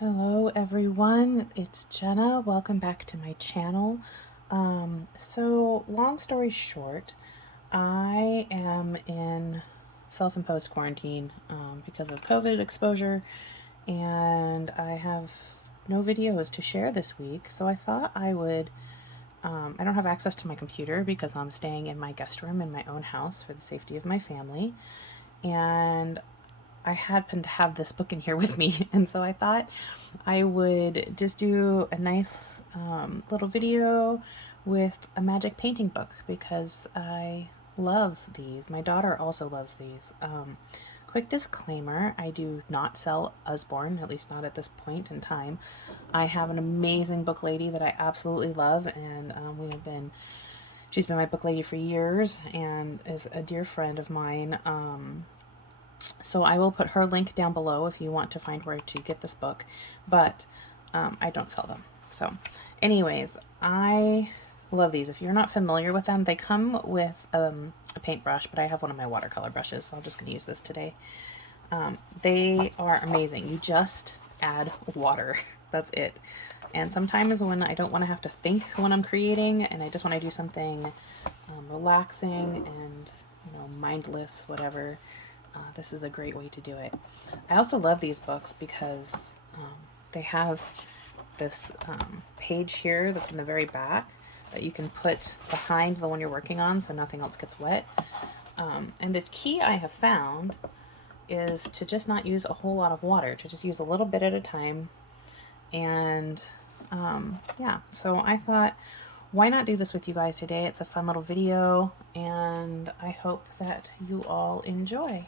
Hello everyone, it's Jenna. Welcome back to my channel. So long story short, I am in self-imposed quarantine because of COVID exposure, and I have no videos to share this week. So I thought I would, I don't have access to my computer because I'm staying in my guest room in my own house for the safety of my family. And I happen to have this book in here with me, and so I thought I would just do a nice little video with a magic painting book because I love these. My daughter also loves these. Quick disclaimer, I do not sell Usborne, at least not at this point in time. I have an amazing book lady that I absolutely love, and she's been my book lady for years and is a dear friend of mine. So I will put her link down below if you want to find where to get this book, but I don't sell them. So anyways, I love these. If you're not familiar with them, they come with a paintbrush, but I have one of my watercolor brushes, so I'm just going to use this today. They are amazing. You just add water. That's it. And sometimes when I don't want to have to think when I'm creating and I just want to do something relaxing and, mindless, whatever, this is a great way to do it. I also love these books because they have this page here that's in the very back that you can put behind the one you're working on so nothing else gets wet. And the key I have found is to just not use a whole lot of water, to just use a little bit at a time. And yeah, so I thought, why not do this with you guys today? It's a fun little video, and I hope that you all enjoy.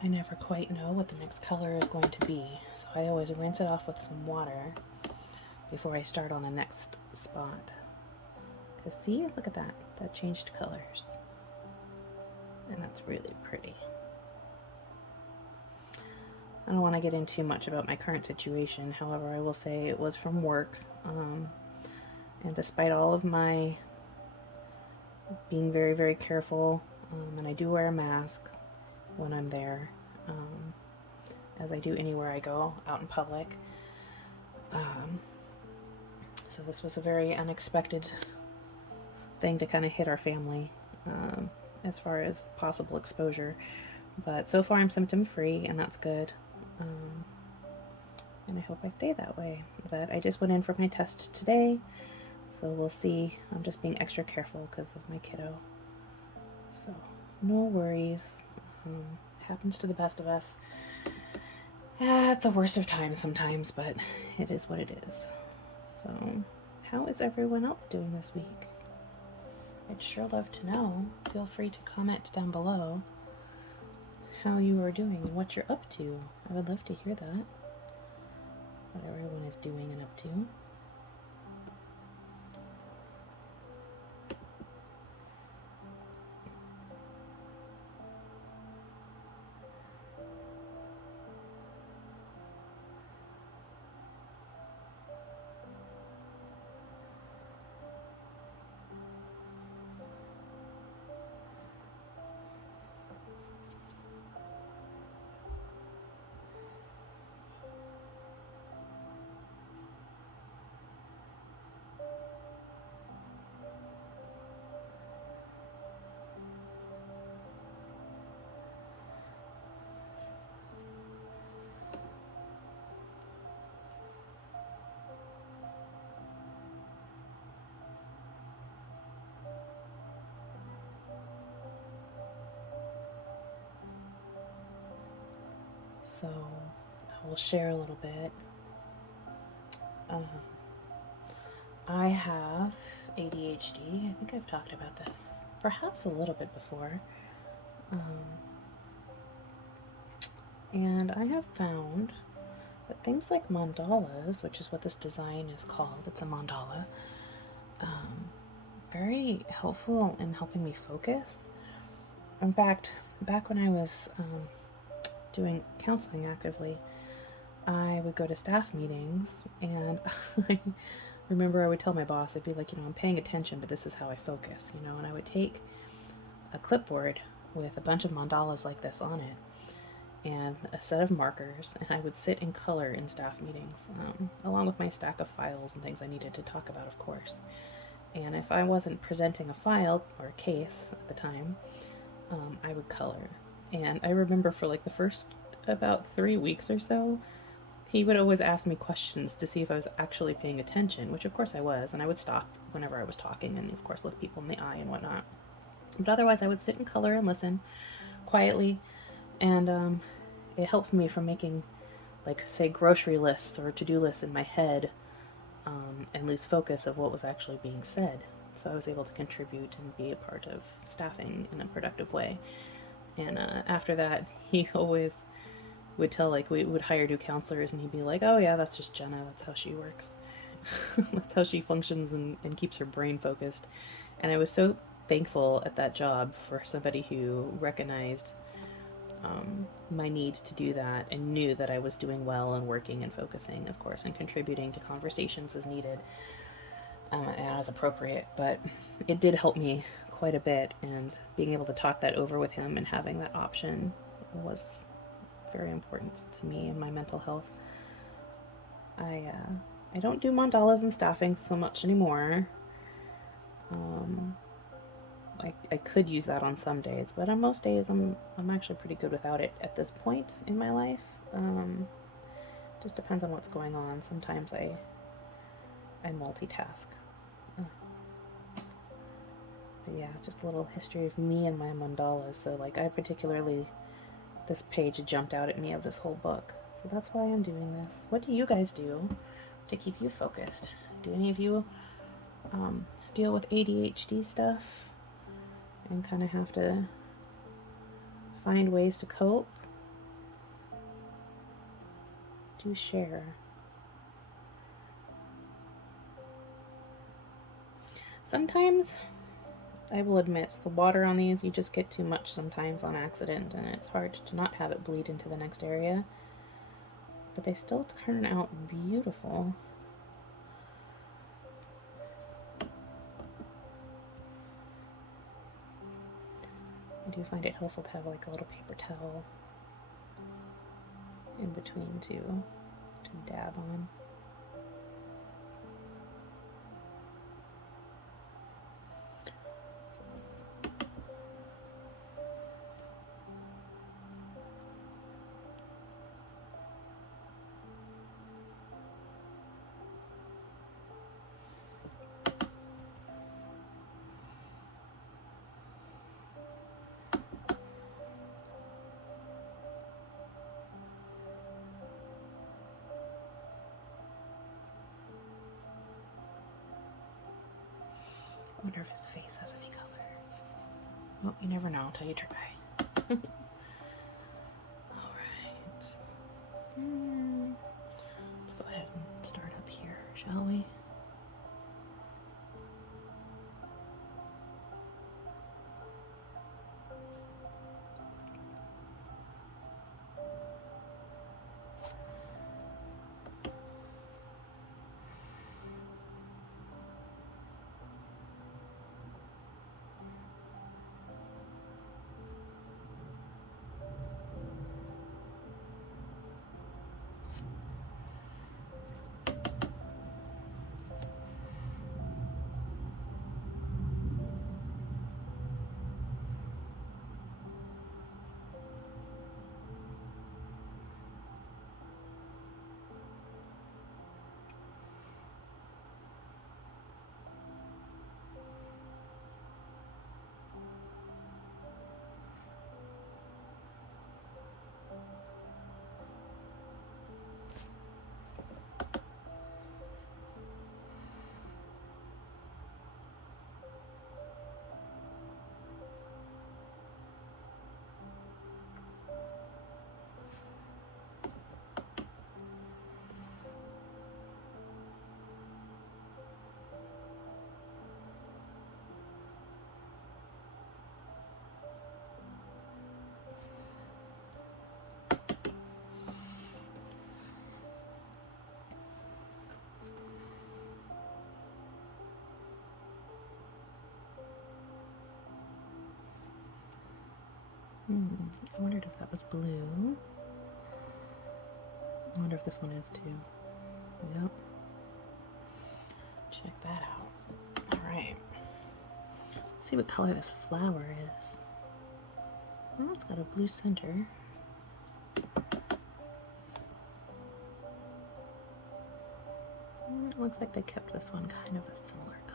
I never quite know what the next color is going to be, so I always rinse it off with some water before I start on the next spot. Because see, look at that, that changed colors. And that's really pretty. I don't want to get into too much about my current situation, however, I will say it was from work. And despite all of my being very, very careful, and I do wear a mask when I'm there, as I do anywhere I go out in public. So this was a very unexpected thing to kind of hit our family as far as possible exposure. But so far I'm symptom free, and that's good. And I hope I stay that way. But I just went in for my test today, so we'll see. I'm just being extra careful because of my kiddo. So no worries. Happens to the best of us at the worst of times sometimes, but it is what it is. So how is everyone else doing this week? I'd sure love to know. Feel free to comment down below how you are doing and what you're up to. I would love to hear that. What everyone is doing and up to. So I will share a little bit. I have ADHD. I think I've talked about this perhaps a little bit before. And I have found that things like mandalas, which is what this design is called, it's a mandala, very helpful in helping me focus. In fact, back when I was doing counseling actively, I would go to staff meetings, and I remember I would tell my boss, I'd be like, I'm paying attention, but this is how I focus, and I would take a clipboard with a bunch of mandalas like this on it and a set of markers, and I would sit and color in staff meetings, along with my stack of files and things I needed to talk about, of course. And if I wasn't presenting a file or a case at the time, I would color. And I remember for like the first about 3 weeks or so, he would always ask me questions to see if I was actually paying attention, which of course I was, and I would stop whenever I was talking and of course look people in the eye and whatnot. But otherwise I would sit and color and listen quietly, and it helped me from making, like, say, grocery lists or to-do lists in my head, and lose focus of what was actually being said. So I was able to contribute and be a part of staffing in a productive way. And after that, he always would tell, like, we would hire new counselors, and he'd be like, oh yeah, that's just Jenna, that's how she works. That's how she functions and keeps her brain focused. And I was so thankful at that job for somebody who recognized my need to do that and knew that I was doing well and working and focusing, of course, and contributing to conversations as needed, and as appropriate. But it did help me quite a bit, and being able to talk that over with him and having that option was very important to me and my mental health. I don't do mandalas and staffing so much anymore. I could use that on some days, but on most days I'm actually pretty good without it at this point in my life. Just depends on what's going on. Sometimes I multitask. But yeah, just a little history of me and my mandalas. So like this page jumped out at me of this whole book. So that's why I'm doing this. What do you guys do to keep you focused? Do any of you deal with ADHD stuff and kind of have to find ways to cope? Do share. Sometimes, I will admit, the water on these, you just get too much sometimes on accident, and it's hard to not have it bleed into the next area. But they still turn out beautiful. I do find it helpful to have like a little paper towel in between to dab on. I wonder if his face has any color. Well, you never know until you try. Alright. Let's go ahead and start up here, shall we? I wondered if that was blue. I wonder if this one is too. Yep. Check that out. Alright. Let's see what color this flower is. Oh, it's got a blue center. It looks like they kept this one kind of a similar color.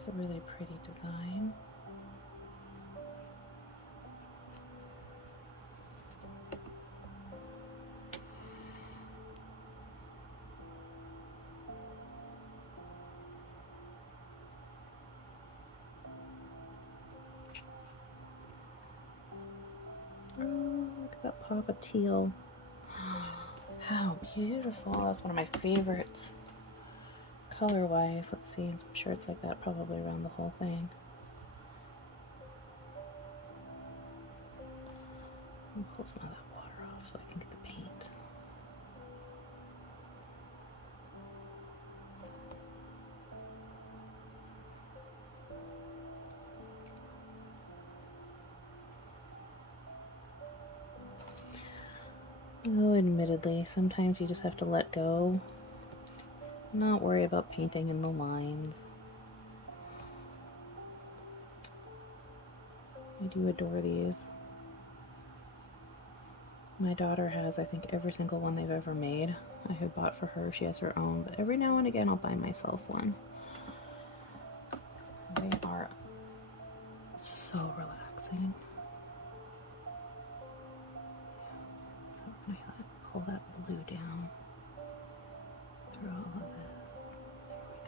It's a really pretty design. Oh, look at that pop of teal. How beautiful. That's one of my favorites. Color-wise, let's see. I'm sure it's like that probably around the whole thing. I'll pull some of that water off so I can get the paint. Though admittedly, sometimes you just have to let go, not worry about painting in the lines. I do adore these. My daughter has, I think, every single one they've ever made. I have bought for her. She has her own, but every now and again I'll buy myself one. They are so relaxing. So I'm going to pull that blue down through all of this. There we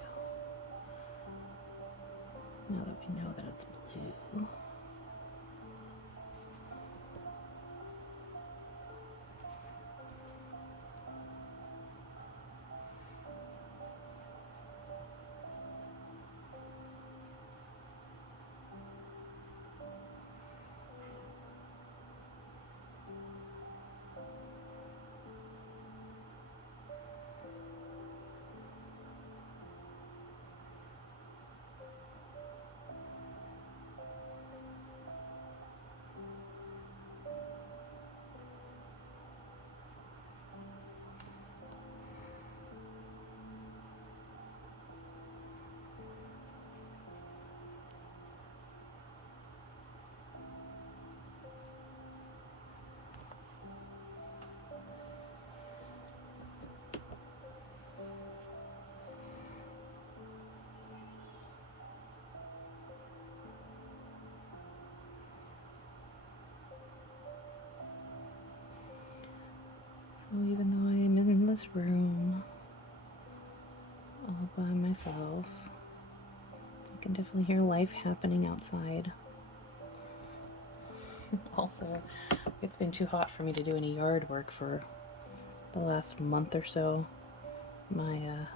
go. Now that we know that it's blue. So even though I am in this room all by myself, I can definitely hear life happening outside. Also, it's been too hot for me to do any yard work for the last month or so. The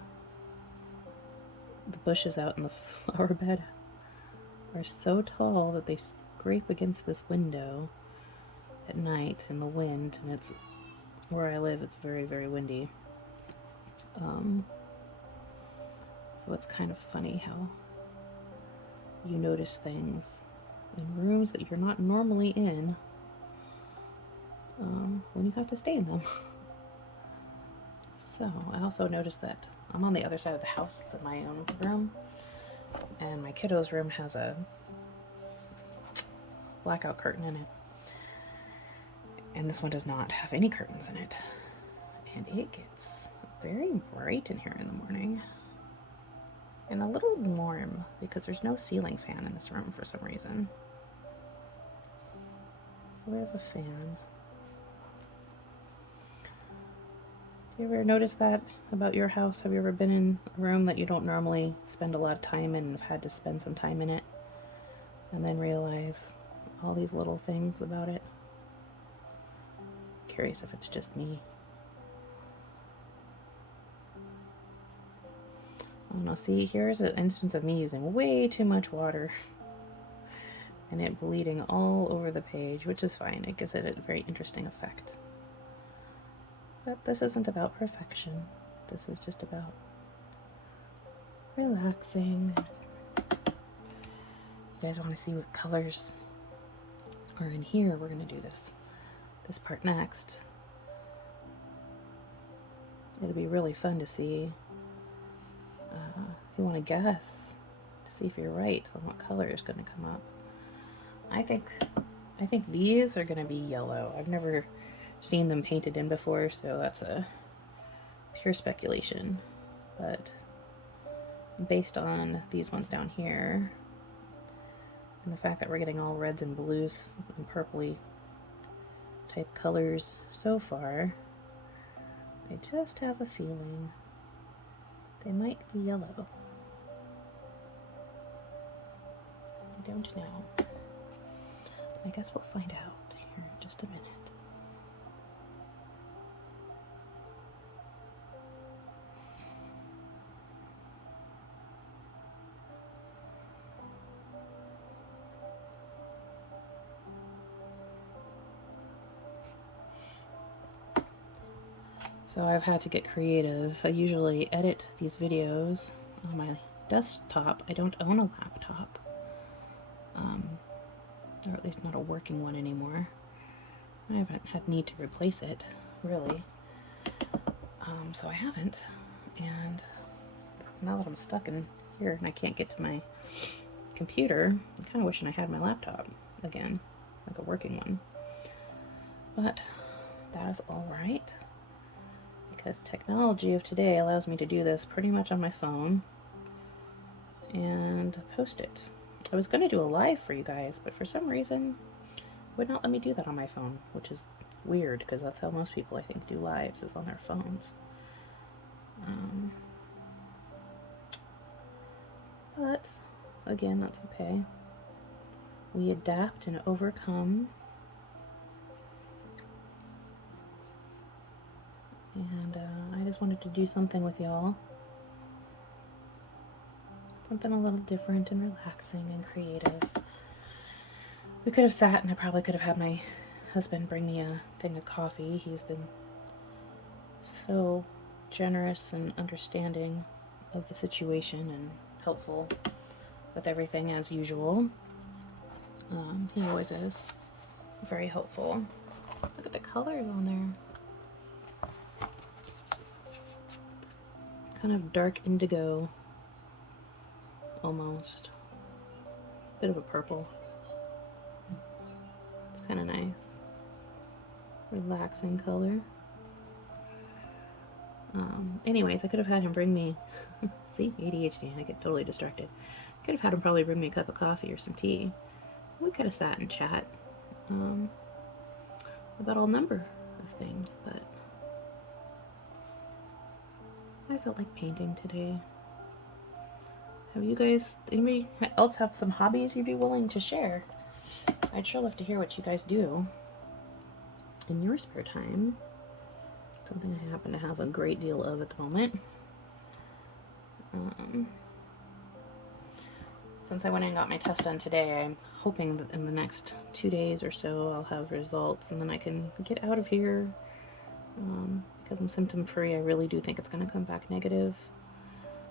bushes out in the flower bed are so tall that they scrape against this window at night in the wind, and it's where I live, it's very, very windy. So it's kind of funny how you notice things in rooms that you're not normally in when you have to stay in them. So I also noticed that I'm on the other side of the house than my own room, and my kiddo's room has a blackout curtain in it, and this one does not have any curtains in it, and it gets very bright in here in the morning and a little warm because there's no ceiling fan in this room for some reason. So we have a fan. Do you ever notice that about your house? Have you ever been in a room that you don't normally spend a lot of time in and have had to spend some time in it, and then realize, all these little things about it. Curious if it's just me. Oh no, see, here's an instance of me using way too much water and it bleeding all over the page, which is fine. It gives it a very interesting effect. But this isn't about perfection. This is just about relaxing. You guys want to see what colors are in here? We're going to do this part next. It'll be really fun to see. If you want to guess, to see if you're right on what color is going to come up. I think these are going to be yellow. I've never seen them painted in before, so that's a pure speculation. But based on these ones down here, and the fact that we're getting all reds and blues and purpley type colors so far, I just have a feeling they might be yellow. I don't know. I guess we'll find out here in just a minute. So I've had to get creative. I usually edit these videos on my desktop. I don't own a laptop. Or at least not a working one anymore. I haven't had need to replace it, really. So I haven't. And now that I'm stuck in here and I can't get to my computer, I'm kind of wishing I had my laptop again, like a working one. But that is all right, because technology of today allows me to do this pretty much on my phone and post it. I was going to do a live for you guys, but for some reason it would not let me do that on my phone, which is weird because that's how most people I think do lives, is on their phones. But again, that's okay. We adapt and overcome. And I just wanted to do something with y'all. Something a little different and relaxing and creative. We could have sat and I probably could have had my husband bring me a thing of coffee. He's been so generous and understanding of the situation and helpful with everything as usual. He always is very helpful. Look at the colors on there. It's kind of dark indigo almost. It's a bit of a purple. It's kind of nice. Relaxing color. Anyways, I could have had him bring me, see, ADHD, I get totally distracted. Could have had him probably bring me a cup of coffee or some tea. We could have sat and chat about all number of things, but I felt like painting today. Have you guys, anybody else have some hobbies you'd be willing to share? I'd sure love to hear what you guys do in your spare time. Something I happen to have a great deal of at the moment. Since I went and got my test done today, I'm hoping that in the next 2 days or so I'll have results and then I can get out of here. Because I'm symptom free, I really do think it's going to come back negative.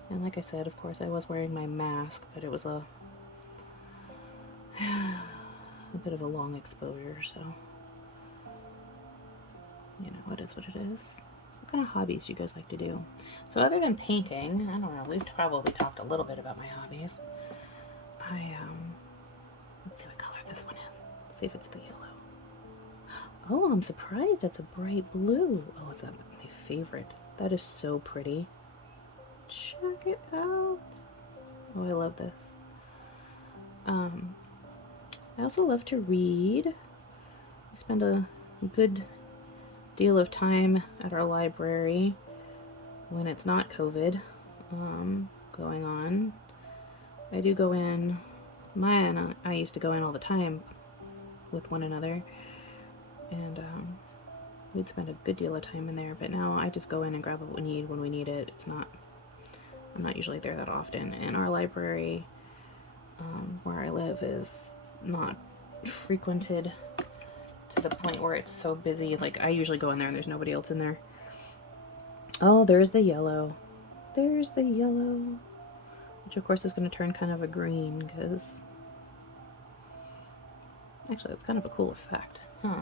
And like I said, of course, I was wearing my mask, but it was a bit of a long exposure, so you know, it is what it is. What kind of hobbies do you guys like to do? So other than painting, I don't know, we've probably talked a little bit about my hobbies. Let's see what color this one is. Let's see if it's the yellow. Oh, I'm surprised it's a bright blue. Oh, it's my favorite. That is so pretty. Check it out. Oh, I love this. I also love to read. I spend a good deal of time at our library when it's not COVID going on. I do go in. Maya and I used to go in all the time with one another, and we'd spend a good deal of time in there. But now I just go in and grab what we need when we need it. I'm not usually there that often, and our library where I live is not frequented to the point where it's so busy. Like, I usually go in there and there's nobody else in there. Oh, there's the yellow. There's the yellow. Which, of course, is going to turn kind of a green, because... Actually, that's kind of a cool effect. Huh.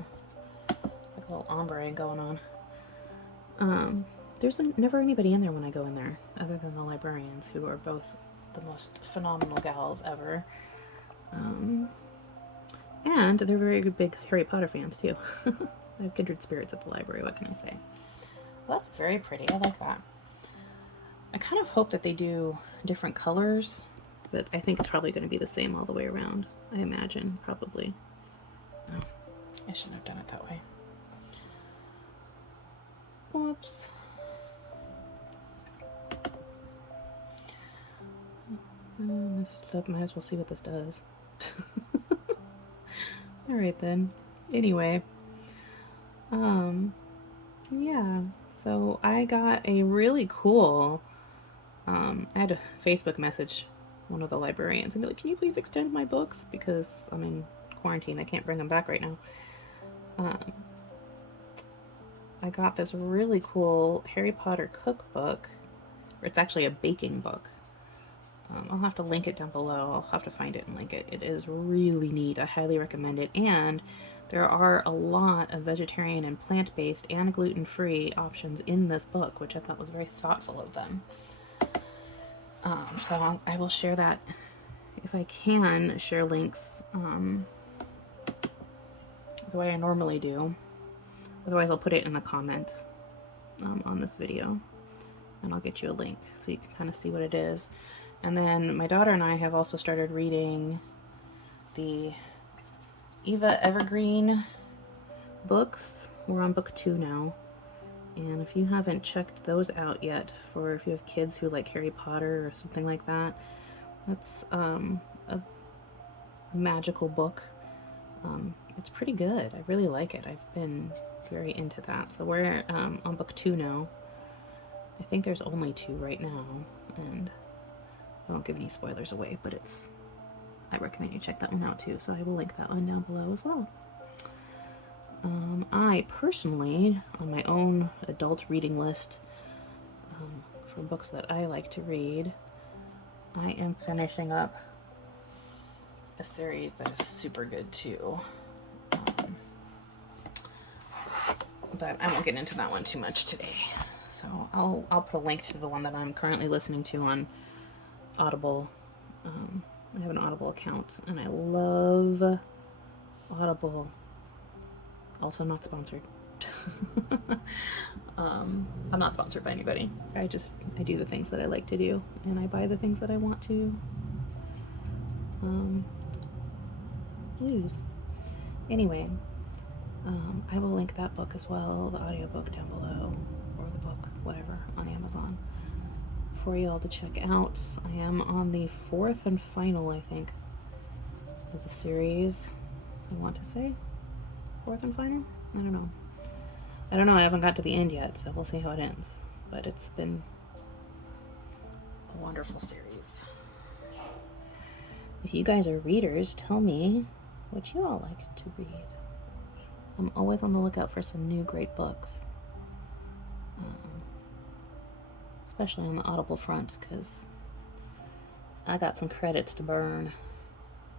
Like a little ombre going on. There's never anybody in there when I go in there, other than the librarians, who are both the most phenomenal gals ever. And they're very big Harry Potter fans, too. I have kindred spirits at the library, what can I say? Well, that's very pretty. I like that. I kind of hope that they do different colors, but I think it's probably going to be the same all the way around. I imagine, probably. Oh, I shouldn't have done it that way. Whoops. Messed it up. Might as well see what this does. Alright then. Anyway. Yeah. So I got a really cool... I had to Facebook message one of the librarians and be like, can you please extend my books? Because I'm in quarantine. I can't bring them back right now. I got this really cool Harry Potter cookbook. Or it's actually a baking book. I'll have to link it down below. I'll have to find it and link it. It is really neat. I highly recommend it. And there are a lot of vegetarian and plant-based and gluten-free options in this book, which I thought was very thoughtful of them. So I will share that, if I can, share links the way I normally do. Otherwise, I'll put it in a comment on this video, and I'll get you a link so you can kind of see what it is. And then my daughter and I have also started reading the Eva Evergreen books. We're on book 2 now. And if you haven't checked those out yet, for if you have kids who like Harry Potter or something like that, that's a magical book. It's pretty good. I really like it. I've been very into that. So we're on book 2 now. I think there's only 2 right now, and I won't give any spoilers away, but I recommend you check that one out too, so I will link that one down below as well. I personally, on my own adult reading list for books that I like to read, I am finishing up a series that is super good too. But I won't get into that one too much today. So I'll put a link to the one that I'm currently listening to on Audible. I have an Audible account, and I love Audible. Also not sponsored. I'm not sponsored by anybody. I do the things that I like to do, and I buy the things that I want to use. Anyway, I will link that book as well, the audiobook down below, or the book, whatever, on Amazon, for you all to check out. I am on the 4th and final, I think, of the series, I want to say. 4th and final? I don't know. I haven't got to the end yet, so we'll see how it ends. But it's been a wonderful series. If you guys are readers, tell me what you all like to read. I'm always on the lookout for some new great books. Especially on the Audible front, because I got some credits to burn.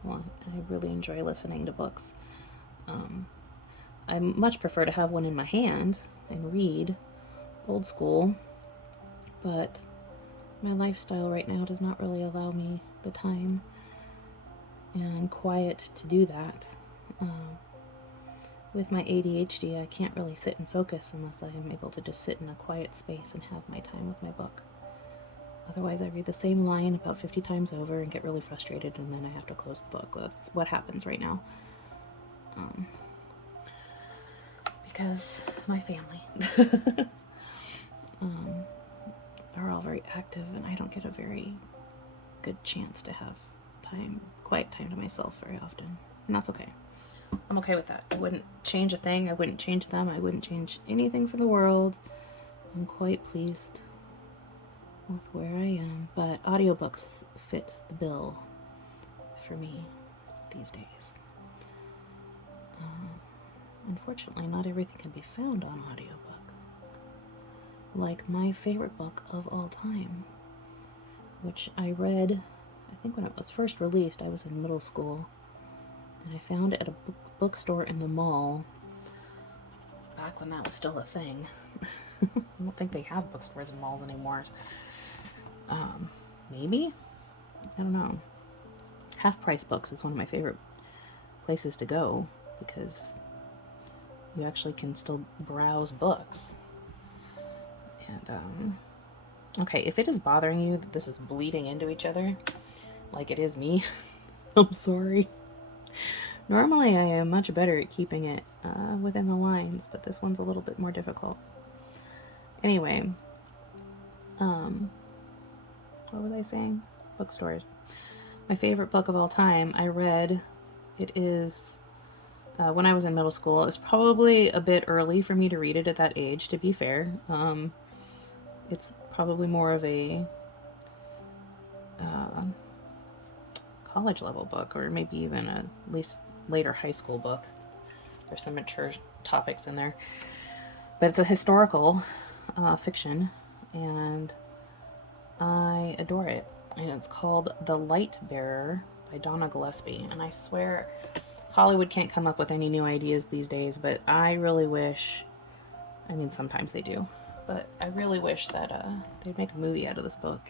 Well, I really enjoy listening to books. I much prefer to have one in my hand and read, old school, but my lifestyle right now does not really allow me the time and quiet to do that. With my ADHD, I can't really sit and focus unless I am able to just sit in a quiet space and have my time with my book. Otherwise, I read the same line about 50 times over and get really frustrated, and then I have to close the book. That's what happens right now. Because my family are all very active, and I don't get a very good chance to have quiet time to myself very often. And that's okay. I'm okay with that. I wouldn't change a thing. I wouldn't change them. I wouldn't change anything for the world. I'm quite pleased with where I am. But audiobooks fit the bill for me these days. Unfortunately, not everything can be found on audiobook. Like my favorite book of all time, which I read, I think when it was first released, I was in middle school, and I found it at a bookstore in the mall, back when that was still a thing. I don't think they have bookstores in malls anymore. Maybe? I don't know. Half Price Books is one of my favorite places to go, because you actually can still browse books. And, okay, if it is bothering you that this is bleeding into each other, like it is me, I'm sorry. Normally I am much better at keeping it within the lines, but this one's a little bit more difficult. Anyway, what was I saying? Bookstores. My favorite book of all time, I read, it is, when I was in middle school. It was probably a bit early for me to read it at that age, to be fair. It's probably more of a college level book, or maybe even at least later high school book. There's some mature topics in there. But it's a historical fiction, and I adore it. And it's called The Light Bearer by Donna Gillespie. And I swear Hollywood can't come up with any new ideas these days, but I really wish, I mean, sometimes they do, but I really wish that they'd make a movie out of this book.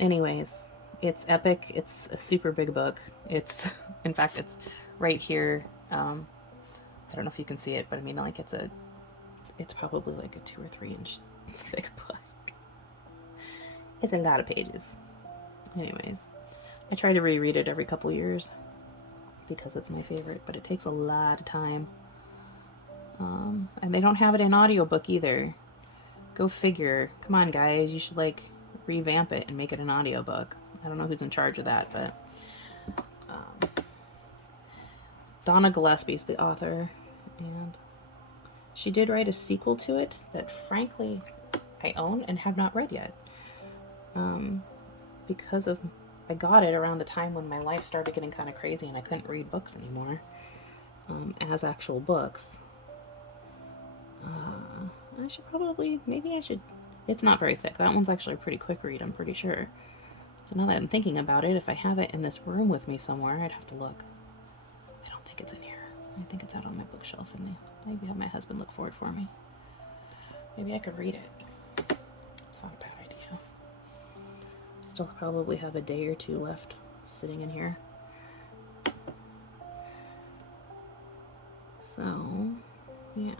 Anyways, it's epic. It's a super big book. It's, in fact, it's right here. I don't know if you can see it, but I mean, like, it's probably like a 2 or 3 inch thick book. It's a lot of pages. Anyways, I try to reread it every couple years because it's my favorite, but it takes a lot of time. And they don't have it in audiobook either. Go figure. Come on, guys. You should, like, revamp it and make it an audiobook. I don't know who's in charge of that, but Donna Gillespie's the author, and she did write a sequel to it that, frankly, I own and have not read yet. Because I got it around the time when my life started getting kind of crazy and I couldn't read books anymore, as actual books. I should probably, maybe I should, it's not very thick. That one's actually a pretty quick read, I'm pretty sure. So now that I'm thinking about it, if I have it in this room with me somewhere, I'd have to look. I don't think it's in here. I think it's out on my bookshelf, and maybe have my husband look for it for me. Maybe I could read it. It's not a bad idea. Still probably have a day or two left sitting in here. So, yeah.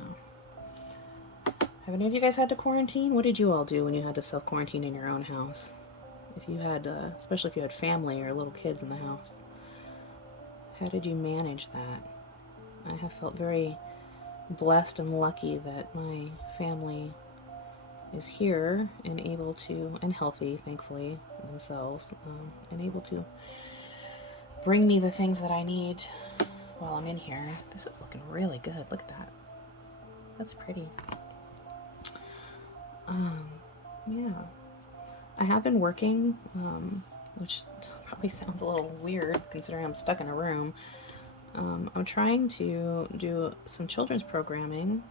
Have any of you guys had to quarantine? What did you all do when you had to self-quarantine in your own house? If you had, especially if you had family or little kids in the house. How did you manage that? I have felt very blessed and lucky that my family is here and able to, and healthy, thankfully, themselves, and able to bring me the things that I need while I'm in here. This is looking really good. Look at that. That's pretty. Yeah. I have been working, which probably sounds a little weird considering I'm stuck in a room. I'm trying to do some children's programming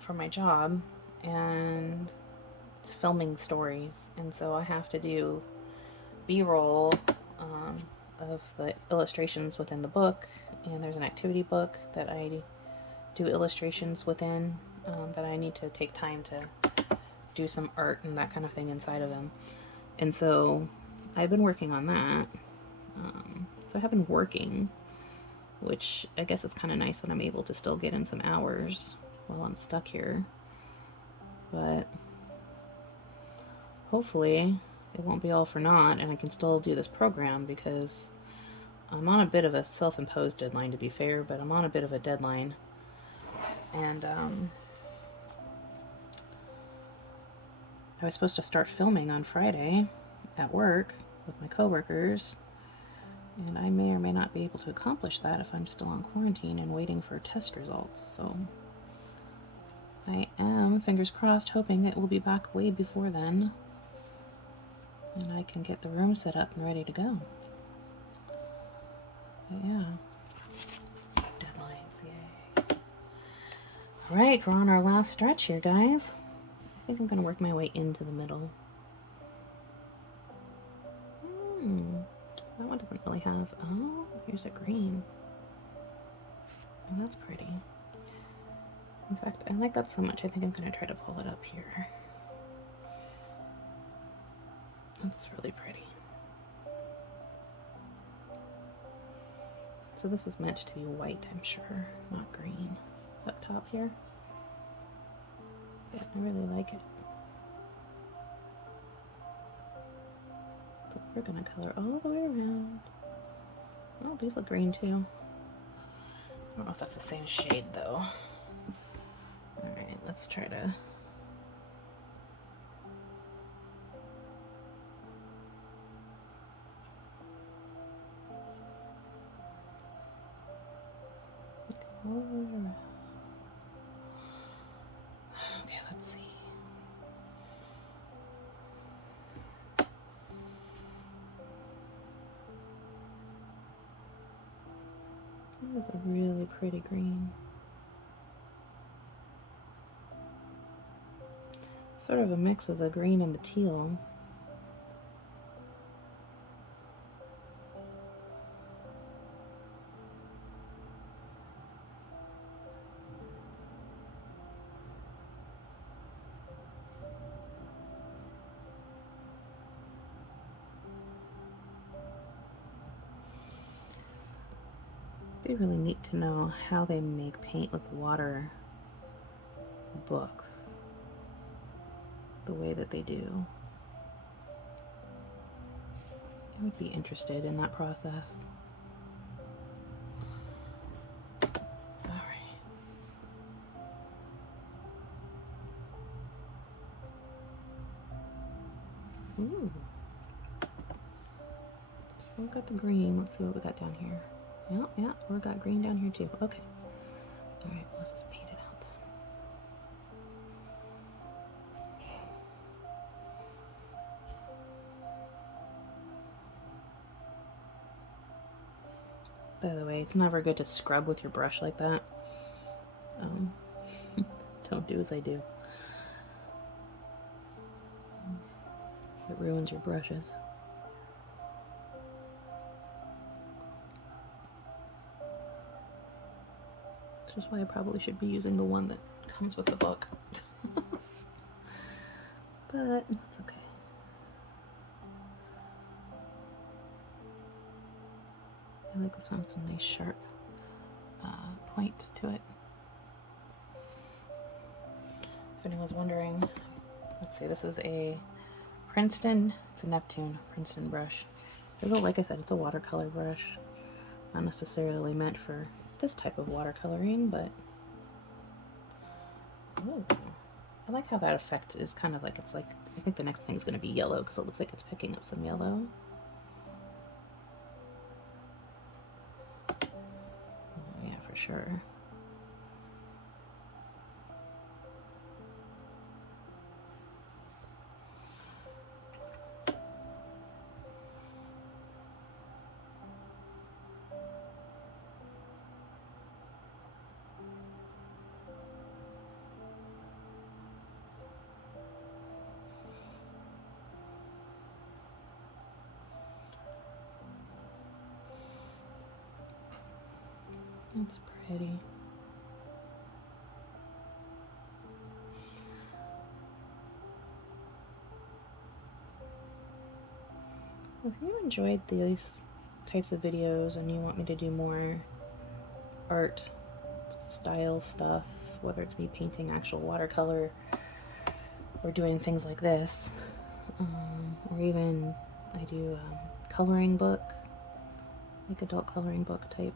for my job, and it's filming stories, and so I have to do B-roll of the illustrations within the book, and there's an activity book that I do illustrations within that I need to take time to do some art and that kind of thing inside of them. And so I've been working on that. So I have been working, which I guess is kind of nice that I'm able to still get in some hours while I'm stuck here. But hopefully it won't be all for naught and I can still do this program, because I'm on a bit of a self-imposed deadline, to be fair, but I'm on a bit of a deadline. And I was supposed to start filming on Friday at work with my coworkers, And I may or may not be able to accomplish that if I'm still on quarantine and waiting for test results, so I am, fingers crossed, hoping it will be back way before then, and I can get the room set up and ready to go. But yeah. Deadlines, yay. Alright, we're on our last stretch here, guys. I think I'm going to work my way into the middle. That one doesn't really have... Oh, here's a green. And that's pretty. In fact, I like that so much, I think I'm going to try to pull it up here. That's really pretty. So this was meant to be white, I'm sure, not green. Up top here. Yeah, I really like it. So we're going to color all the way around. Oh, these look green too. I don't know if that's the same shade though. Alright, let's try to... Okay, let's see. This is a really pretty green. Sort of a mix of the green and the teal. It'd be really neat to know how they make paint with water books the way that they do. I would be interested in that process. Alright. Ooh. Still got the green. Let's see what we got down here. Yeah, we got green down here too. Okay. Alright, let's just paint it out then. By the way, it's never good to scrub with your brush like that. Don't do as I do. It ruins your brushes. Which is why I probably should be using the one that comes with the book. But it's okay. I like this one. It's a nice sharp point to it. If anyone's wondering, let's see, this is a Princeton, it's a Neptune Princeton brush. Like I said, it's a watercolor brush. Not necessarily meant for this type of watercoloring, but ooh, I like how that effect is kind of like, it's like, I think the next thing is going to be yellow because it looks like it's picking up some yellow. Oh, yeah, for sure. That's pretty. If you enjoyed these types of videos and you want me to do more art style stuff, whether it's me painting actual watercolor or doing things like this, or even I do coloring book, like adult coloring book type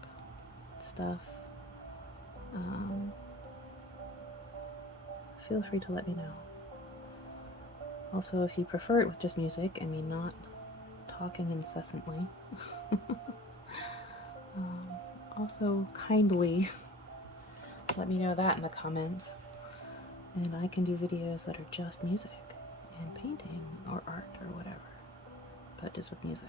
stuff, feel free to let me know. Also, if you prefer it with just music, I mean not talking incessantly, Also, kindly let me know that in the comments, and I can do videos that are just music and painting or art or whatever, but just with music.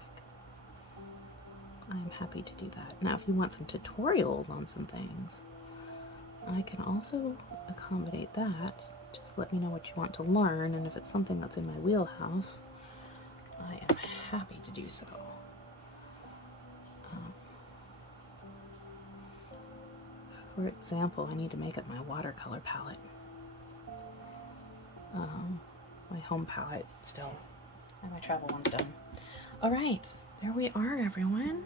I'm happy to do that. Now, if you want some tutorials on some things, I can also accommodate that. Just let me know what you want to learn, and if it's something that's in my wheelhouse, I am happy to do so. For example, I need to make up my watercolor palette. My home palette still, and my travel one's done. All right, there we are, everyone.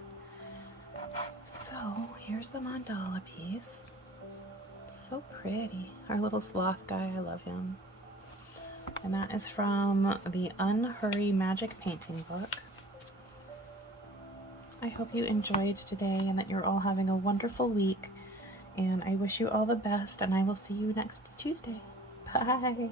So here's the mandala piece. So pretty. Our little sloth guy, I love him. And that is from the Unhurry Magic Painting book. I hope you enjoyed today and that you're all having a wonderful week. And I wish you all the best, and I will see you next Tuesday. Bye.